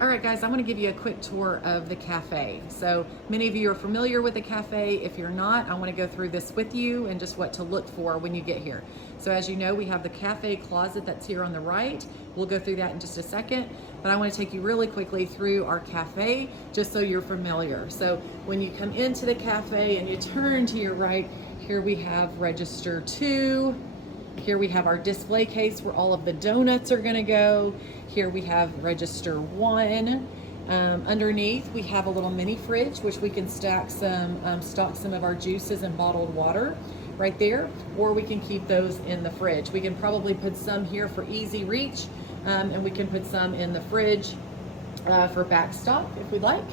All right, guys, I'm going to give you a quick tour of the cafe. So many of you are familiar with the cafe. If you're not, I want to go through this with you and just what to look for when you get here. So as you know, we have the cafe closet that's here on the right. We'll go through that in just a second, but I want to take you really quickly through our cafe just so you're familiar. So when you come into the cafe and you turn to your right, here we have register 2. Here we have our display case where all of the donuts are going to go. Here we have register 1. Underneath we have a little mini fridge which we can stock some of our juices and bottled water right there, or we can keep those in the fridge. We can probably put some here for easy reach, and we can put some in the fridge for backstop if we'd like.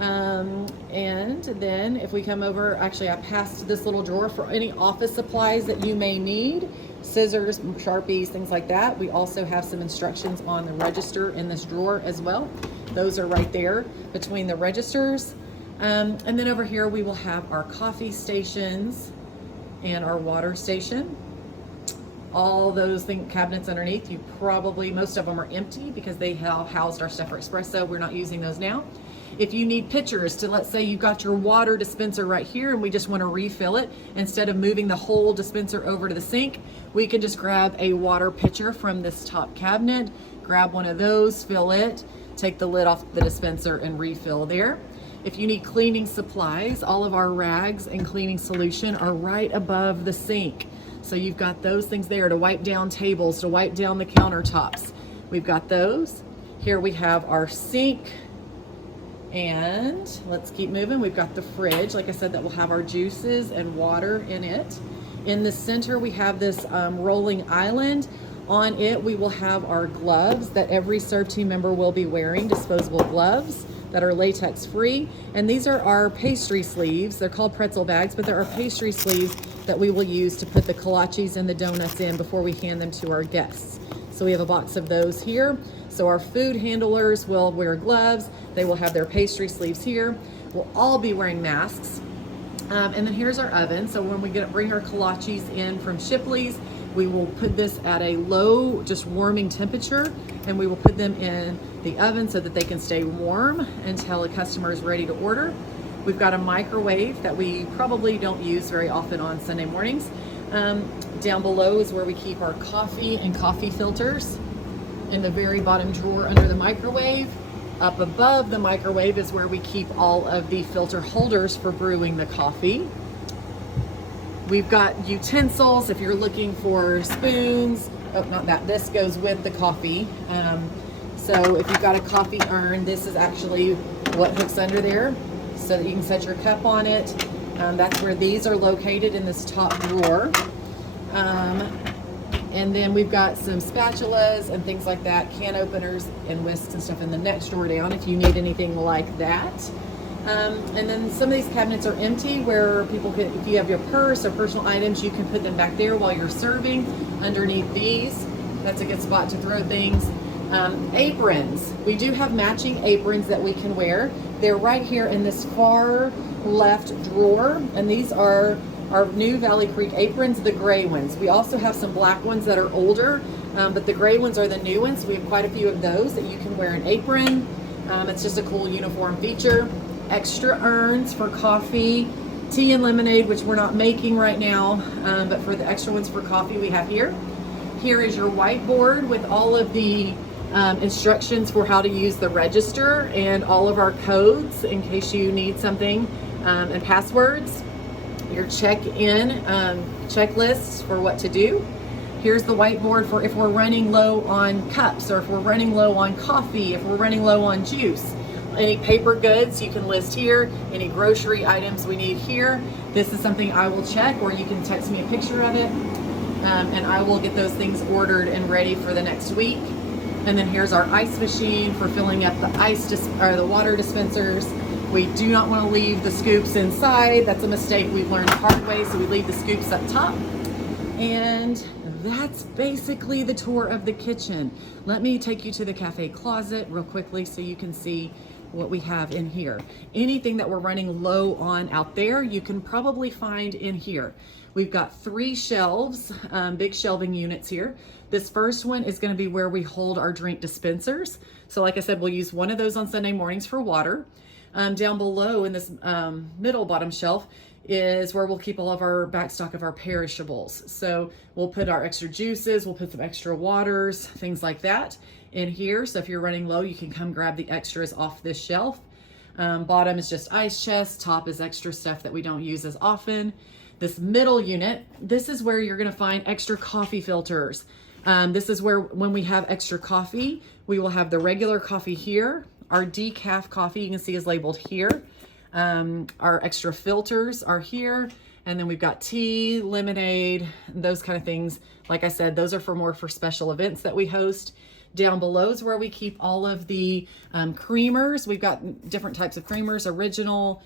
And then if we come over, actually I passed this little drawer for any office supplies that you may need, scissors, Sharpies, things like that. We also have some instructions on the register in this drawer as well. Those are right there between the registers. And then over here we will have our coffee stations and our water station. All those cabinets underneath, most of them are empty because they housed our stuff for espresso. We're not using those now. If you need pitchers to, let's say you've got your water dispenser right here and we just want to refill it, instead of moving the whole dispenser over to the sink, we can just grab a water pitcher from this top cabinet, grab one of those, fill it, take the lid off the dispenser and refill there. If you need cleaning supplies, all of our rags and cleaning solution are right above the sink. So you've got those things there to wipe down tables, to wipe down the countertops. We've got those. Here we have our sink. And let's keep moving. We've got the fridge, like I said, that will have our juices and water in it. In the center, we have this rolling island. On it, we will have our gloves that every serve team member will be wearing, disposable gloves that are latex free. And these are our pastry sleeves. They're called pretzel bags, but there are pastry sleeves that we will use to put the kolaches and the donuts in before we hand them to our guests. So we have a box of those here. So our food handlers will wear gloves. They will have their pastry sleeves here. We'll all be wearing masks. And then here's our oven. So when we bring our kolaches in from Shipley's, we will put this at a low, just warming temperature, and we will put them in the oven so that they can stay warm until a customer is ready to order. We've got a microwave that we probably don't use very often on Sunday mornings. Down below is where we keep our coffee and coffee filters. In the very bottom drawer under the microwave. Up above the microwave is where we keep all of the filter holders for brewing the coffee. We've got utensils if you're looking for spoons. Oh, not that. This goes with the coffee. So if you've got a coffee urn, this is actually what hooks under there so that you can set your cup on it. That's where these are located, in this top drawer. And then we've got some spatulas and things like that, can openers and whisks and stuff in the next drawer down if you need anything like that. And then some of these cabinets are empty where people can, if you have your purse or personal items, you can put them back there while you're serving underneath these. That's a good spot to throw things. Aprons. We do have matching aprons that we can wear. They're right here in this far left drawer, and these are our new Valley Creek aprons, the gray ones. We also have some black ones that are older, but the gray ones are the new ones. We have quite a few of those that you can wear an apron. It's just a cool uniform feature. Extra urns for coffee, tea and lemonade, which we're not making right now, but for the extra ones for coffee we have here. Here is your whiteboard with all of the instructions for how to use the register and all of our codes in case you need something, and passwords. Your check-in checklists for what to do. Here's the whiteboard for if we're running low on cups, or if we're running low on coffee, if we're running low on juice. Any paper goods you can list here, any grocery items we need here. This is something I will check, or you can text me a picture of it, and I will get those things ordered and ready for the next week. And then here's our ice machine for filling up the the water dispensers. We do not want to leave the scoops inside. That's a mistake we've learned the hard way, so we leave the scoops up top. And that's basically the tour of the kitchen. Let me take you to the cafe closet real quickly so you can see what we have in here. Anything that we're running low on out there, you can probably find in here. We've got 3 shelves, big shelving units here. This first one is going to be where we hold our drink dispensers. So like I said, we'll use one of those on Sunday mornings for water. Down below in this middle bottom shelf is where we'll keep all of our back stock of our perishables. So we'll put our extra juices, we'll put some extra waters, things like that in here. So if you're running low, you can come grab the extras off this shelf. Bottom is just ice chest, top is extra stuff that we don't use as often. This middle unit, this is where you're gonna find extra coffee filters. This is where when we have extra coffee, we will have the regular coffee here. Our decaf coffee, you can see, is labeled here. Our extra filters are here. And then we've got tea, lemonade, those kind of things. Like I said, those are more for special events that we host. Down below is where we keep all of the creamers. We've got different types of creamers, original,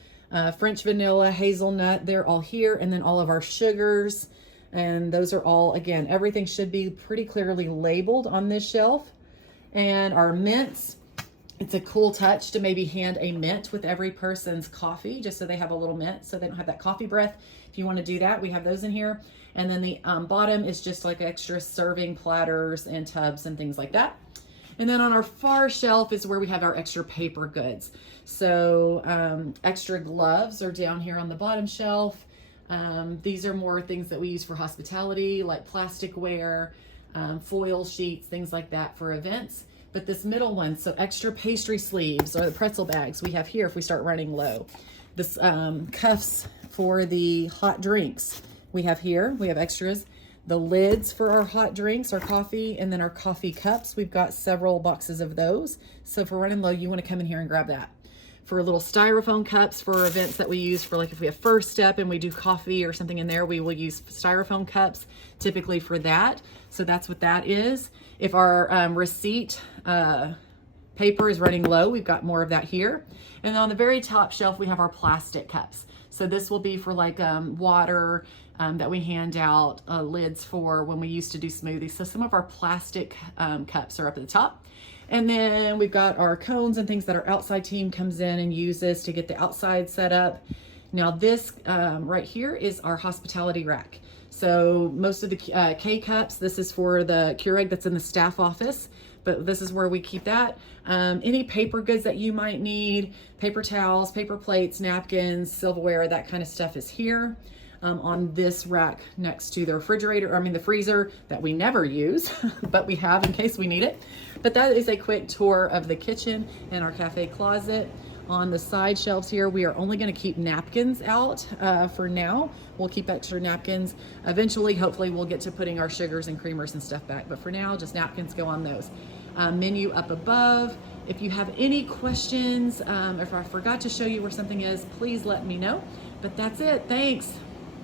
French vanilla, hazelnut, they're all here. And then all of our sugars. And those are all, again, everything should be pretty clearly labeled on this shelf. And our mints, it's a cool touch to maybe hand a mint with every person's coffee, just so they have a little mint, so they don't have that coffee breath. If you want to do that, we have those in here. And then the bottom is just like extra serving platters and tubs and things like that. And then on our far shelf is where we have our extra paper goods. So extra gloves are down here on the bottom shelf. These are more things that we use for hospitality, like plasticware, foil sheets, things like that for events. But this middle one, so extra pastry sleeves or the pretzel bags we have here if we start running low. This cuffs for the hot drinks we have here. We have extras. The lids for our hot drinks, our coffee, and then our coffee cups. We've got several boxes of those. So if we're running low, you want to come in here and grab that. For little styrofoam cups for events that we use for, like if we have First Step and we do coffee or something in there, we will use styrofoam cups typically for that. So that's what that is. If our receipt paper is running low, we've got more of that here. And then on the very top shelf, we have our plastic cups. So this will be for like water that we hand out, lids for when we used to do smoothies. So some of our plastic cups are up at the top. And then we've got our cones and things that our outside team comes in and uses to get the outside set up. Now this right here is our hospitality rack. So most of the K-cups, this is for the Keurig that's in the staff office, but this is where we keep that. Any paper goods that you might need, paper towels, paper plates, napkins, silverware, that kind of stuff is here. On this rack next to the refrigerator, the freezer that we never use, but we have in case we need it. But that is a quick tour of the kitchen and our cafe closet. On the side shelves here, we are only going to keep napkins out for now. We'll keep extra napkins. Eventually, hopefully, we'll get to putting our sugars and creamers and stuff back. But for now, just napkins go on those. Menu up above. If you have any questions, if I forgot to show you where something is, please let me know. But that's it. Thanks.